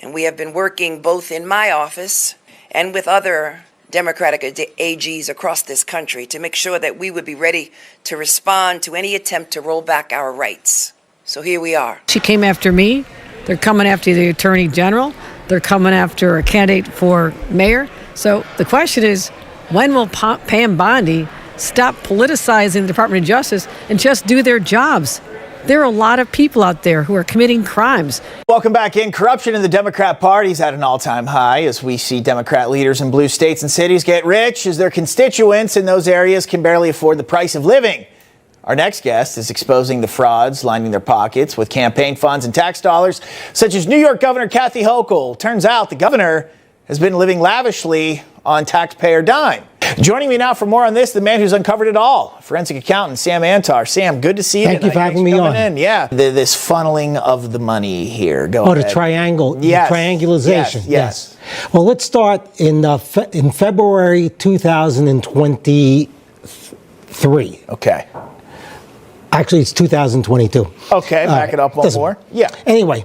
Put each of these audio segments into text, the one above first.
And we have been working both in my office and with other Democratic AGs across this country to make sure that we would be ready to respond to any attempt to roll back our rights. So here we are. She came after me. They're coming after the Attorney General. They're coming after a candidate for mayor. So the question is, when will Pam Bondi stop politicizing the Department of Justice and just do their jobs? There are a lot of people out there who are committing crimes. Welcome back in. Corruption in the Democrat Party is at an all-time high as we see Democrat leaders in blue states and cities get rich as their constituents in those areas can barely afford the price of living. Our next guest is exposing the frauds lining their pockets with campaign funds and tax dollars, such as New York Governor Kathy Hochul. Turns out the governor has been living lavishly on taxpayer dime. Joining me now for more on this, the man who's uncovered it all, forensic accountant Sam Antar. Sam, good to see you. Thank you for having me on. Yeah, this funneling of the money here. Go ahead. The triangle, yes. The triangulation. Yes. Well, let's start in February 2023. Okay. Actually, it's 2022. Okay, back it up one more. Yeah. Anyway,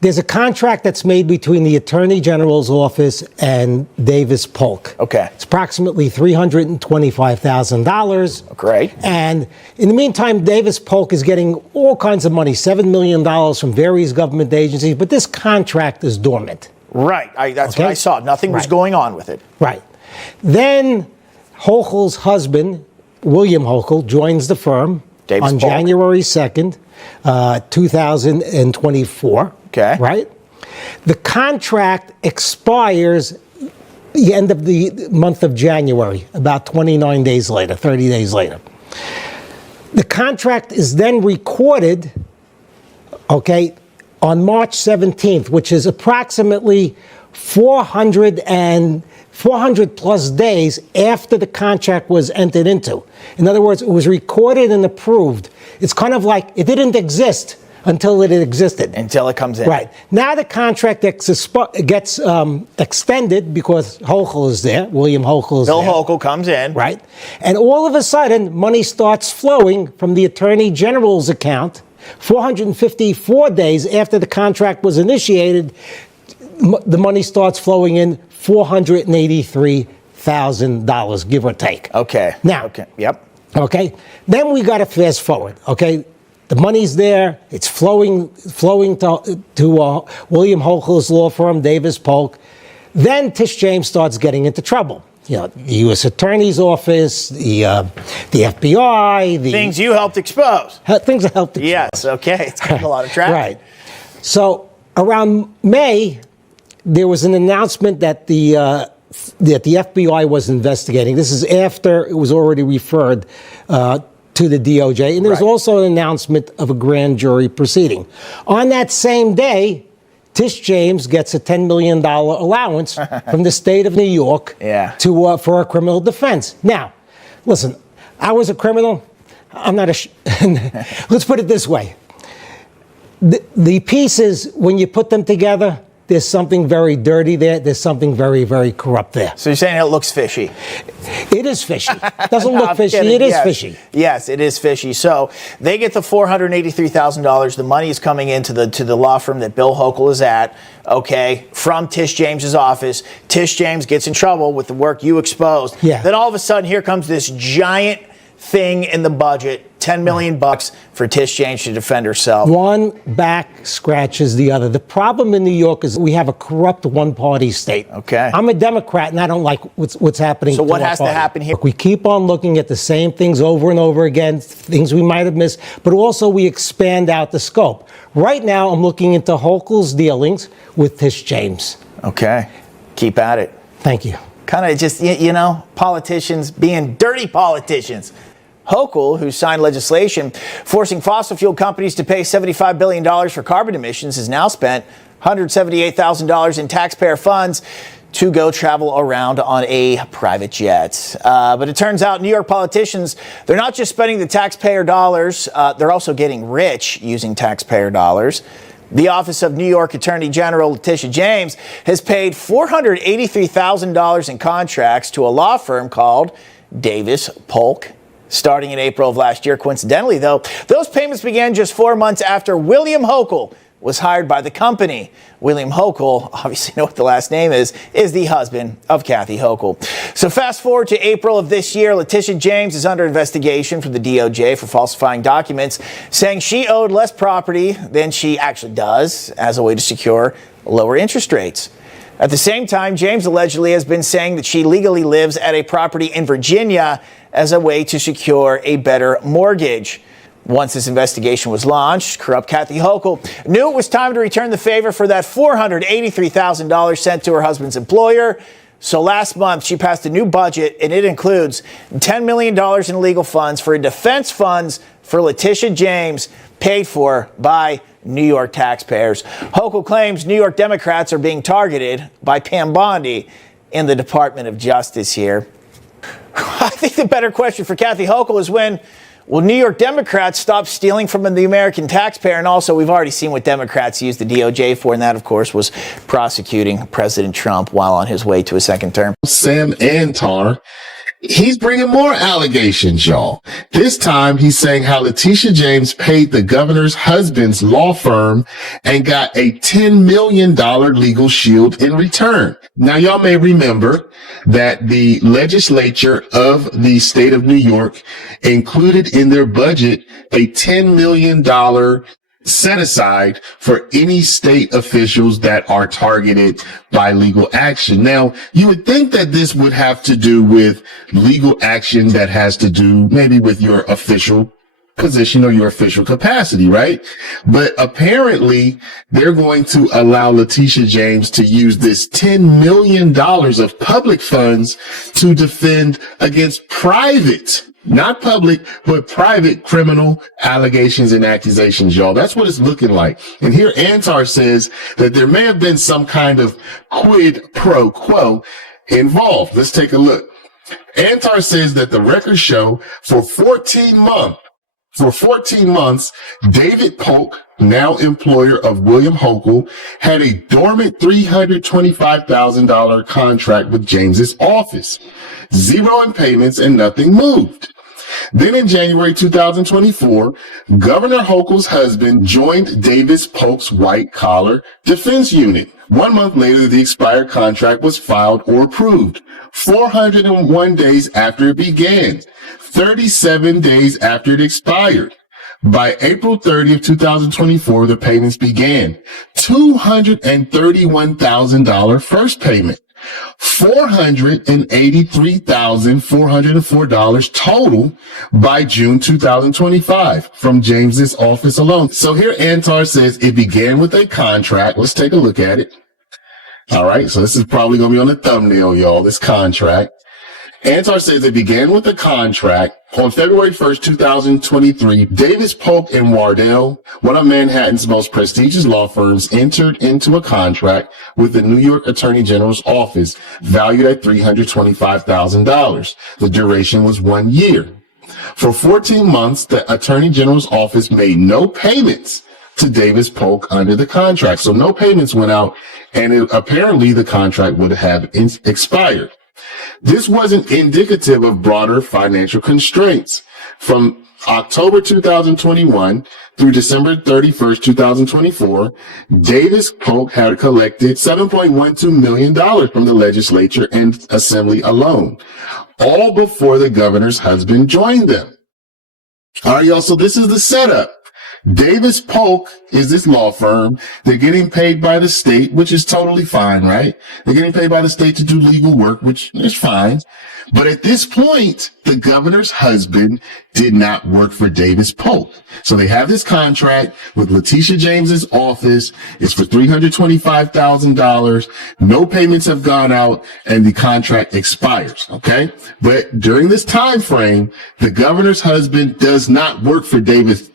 there's a contract that's made between the Attorney General's office and Davis Polk. Okay. It's approximately $325,000. Great. And in the meantime, Davis Polk is getting all kinds of money, $7 million from various government agencies, but this contract is dormant. Right. That's what I saw. Nothing was going on with it. Right. Then Hochul's husband, William Hochul, joins the firm Davis on Polk. January 2nd, 2024. Okay. Right? The contract expires the end of the month of January, about 29 days later, 30 days later. The contract is then recorded, okay, on March 17th, which is approximately 400 plus days after the contract was entered into. In other words, it was recorded and approved. It's kind of like it didn't exist until it existed. Until it comes in. Right. Now the contract gets extended because Hochul is there, William Hochul is there. Bill Hochul comes in. Right. And all of a sudden, money starts flowing from the Attorney General's account 454 days after the contract was initiated. The money starts flowing in $483,000, give or take. Okay. Now. Okay. Yep. Okay. Then we got to fast forward. Okay. The money's there. It's flowing to William Hochul's law firm, Davis Polk. Then Tish James starts getting into trouble. You know, the U.S. Attorney's Office, the FBI, the things you helped expose. Things I helped expose. Yes. Okay. It's got a lot of traffic. Right. So around May, there was an announcement that the FBI was investigating. This is after it was already referred to the DOJ. And there was also an announcement of a grand jury proceeding. On that same day, Tish James gets a $10 million allowance from the state of New York for a criminal defense. Now, listen, I was a criminal. I'm not let's put it this way. The pieces, when you put them together, there's something very dirty there. There's something very, very corrupt there. So you're saying it looks fishy? It is fishy. It doesn't look fishy. Kidding. It is fishy. Yes, it is fishy. So they get the $483,000. The money is coming into the law firm that Bill Hochul is at, okay, from Tish James's office. Tish James gets in trouble with the work you exposed. Yeah. Then all of a sudden, here comes this giant thing in the budget, $10 million for Tish James to defend herself. One back scratches the other. The problem in New York is we have a corrupt one-party state. Okay. I'm a Democrat, and I don't like what's happening. So what has to happen here? We keep on looking at the same things over and over again, things we might have missed, but also we expand out the scope. Right now, I'm looking into Hochul's dealings with Tish James. Okay. Keep at it. Thank you. Kind of just, politicians being dirty politicians. Hochul, who signed legislation forcing fossil fuel companies to pay $75 billion for carbon emissions, has now spent $178,000 in taxpayer funds to go travel around on a private jet. But it turns out New York politicians, they're not just spending the taxpayer dollars, they're also getting rich using taxpayer dollars. The Office of New York Attorney General Letitia James has paid $483,000 in contracts to a law firm called Davis Polk starting in April of last year. Coincidentally, though, those payments began just 4 months after William Hochul was hired by the company. William Hochul, obviously you know what the last name is the husband of Kathy Hochul. So fast forward to April of this year, Letitia James is under investigation from the DOJ for falsifying documents, saying she owed less property than she actually does as a way to secure lower interest rates. At the same time, James allegedly has been saying that she legally lives at a property in Virginia as a way to secure a better mortgage. Once this investigation was launched, corrupt Kathy Hochul knew it was time to return the favor for that $483,000 sent to her husband's employer. So last month, she passed a new budget, and it includes $10 million in legal funds for defense funds for Letitia James, paid for by New York taxpayers. Hochul claims New York Democrats are being targeted by Pam Bondi in the Department of Justice here. I think the better question for Kathy Hochul is when will New York Democrats stop stealing from the American taxpayer? And also, we've already seen what Democrats used the DOJ for, and that, of course, was prosecuting President Trump while on his way to a second term. Sam Antar, he's bringing more allegations, y'all. This time, he's saying how Letitia James paid the governor's husband's law firm and got a $10 million legal shield in return. Now, y'all may remember that the legislature of the state of New York included in their budget a $10 million set aside for any state officials that are targeted by legal action. Now, you would think that this would have to do with legal action that has to do maybe with your official position or your official capacity, right? But apparently they're going to allow Letitia James to use this $10 million of public funds to defend against private, not public, but private criminal allegations and accusations, y'all. That's what it's looking like. And here Antar says that there may have been some kind of quid pro quo involved. Let's take a look. Antar says that the records show for 14 months, David Polk, now employer of William Hochul, had a dormant $325,000 contract with James's office. Zero in payments and nothing moved. Then in January 2024, Governor Hochul's husband joined Davis Polk's white-collar defense unit. 1 month later, the expired contract was filed or approved. 401 days after it began. 37 days after it expired. By April 30th, 2024, the payments began. $231,000 first payment. $483,404 total by June 2025 from James's office alone. So here Antar says it began with a contract. Let's take a look at it. All right. So this is probably going to be on the thumbnail, y'all, this contract. Antar says it began with a contract on February 1st, 2023. Davis Polk and Wardell, one of Manhattan's most prestigious law firms, entered into a contract with the New York Attorney General's office valued at $325,000. The duration was 1 year. For 14 months, the Attorney General's office made no payments to Davis Polk under the contract. So no payments went out, and apparently the contract would have expired. This wasn't indicative of broader financial constraints. From October 2021 through December 31st, 2024, Davis Polk had collected $7.12 million from the legislature and assembly alone, all before the governor's husband joined them. All right, y'all, so this is the setup. Davis Polk is this law firm. They're getting paid by the state, which is totally fine, right? They're getting paid by the state to do legal work, which is fine. But at this point, the governor's husband did not work for Davis Polk. So they have this contract with Letitia James's office. It's for $325,000. No payments have gone out and the contract expires. Okay. But during this time frame, the governor's husband does not work for Davis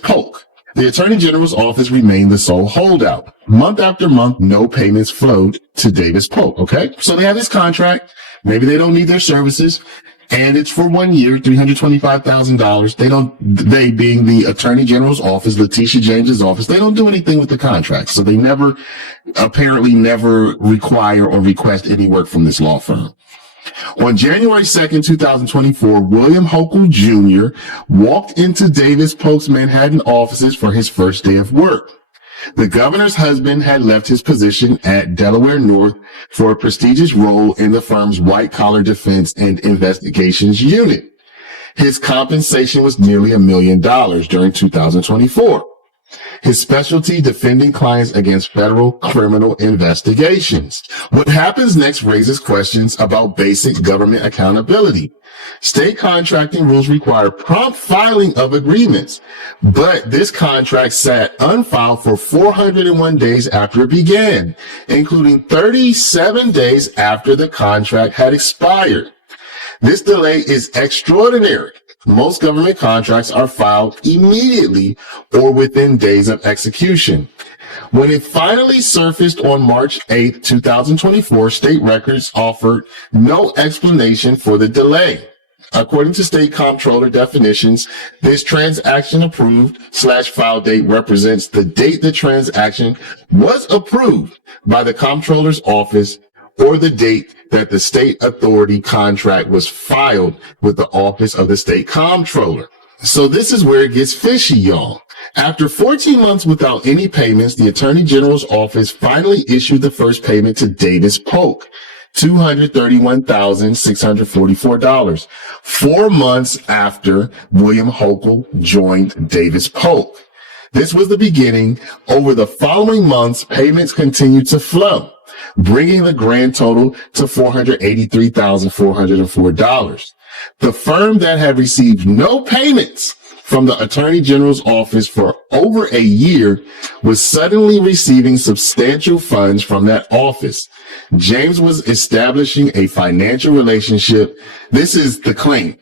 Polk. The Attorney General's office remained the sole holdout. Month after month, no payments flowed to Davis Polk. Okay. So they have this contract. Maybe they don't need their services, and it's for 1 year, $325,000. They being the Attorney General's office, Letitia James's office, they don't do anything with the contract. So they apparently never require or request any work from this law firm. On January 2nd, 2024, William Hochul Jr. walked into Davis Polk's Manhattan offices for his first day of work. The governor's husband had left his position at Delaware North for a prestigious role in the firm's white-collar defense and investigations unit. His compensation was nearly $1 million during 2024. His specialty, defending clients against federal criminal investigations. What happens next raises questions about basic government accountability. State contracting rules require prompt filing of agreements, but this contract sat unfiled for 401 days after it began, including 37 days after the contract had expired. This delay is extraordinary. Most government contracts are filed immediately or within days of execution. When it finally surfaced on March 8, 2024, state records offered no explanation for the delay. According to state comptroller definitions, this transaction approved/file date represents the date the transaction was approved by the comptroller's office or the date that the state authority contract was filed with the office of the state comptroller. So this is where it gets fishy, y'all. After 14 months without any payments, the Attorney General's office finally issued the first payment to Davis Polk, $231,644, 4 months after William Hochul joined Davis Polk. This was the beginning. Over the following months, payments continued to flow, bringing the grand total to $483,404. The firm that had received no payments from the Attorney General's office for over a year was suddenly receiving substantial funds from that office. James was establishing a financial relationship. This is the claim,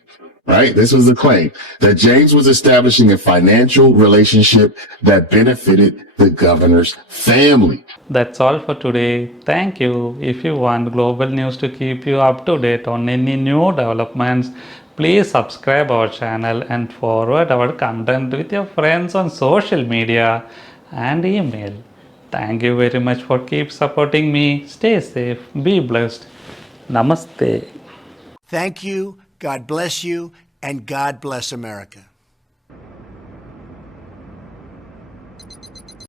right? This was the claim that James was establishing a financial relationship that benefited the governor's family. That's all for today. Thank you. If you want global news to keep you up to date on any new developments, please subscribe our channel and forward our content with your friends on social media and email. Thank you very much for keep supporting me. Stay safe, be blessed. Namaste. Thank you, God bless you, and God bless America.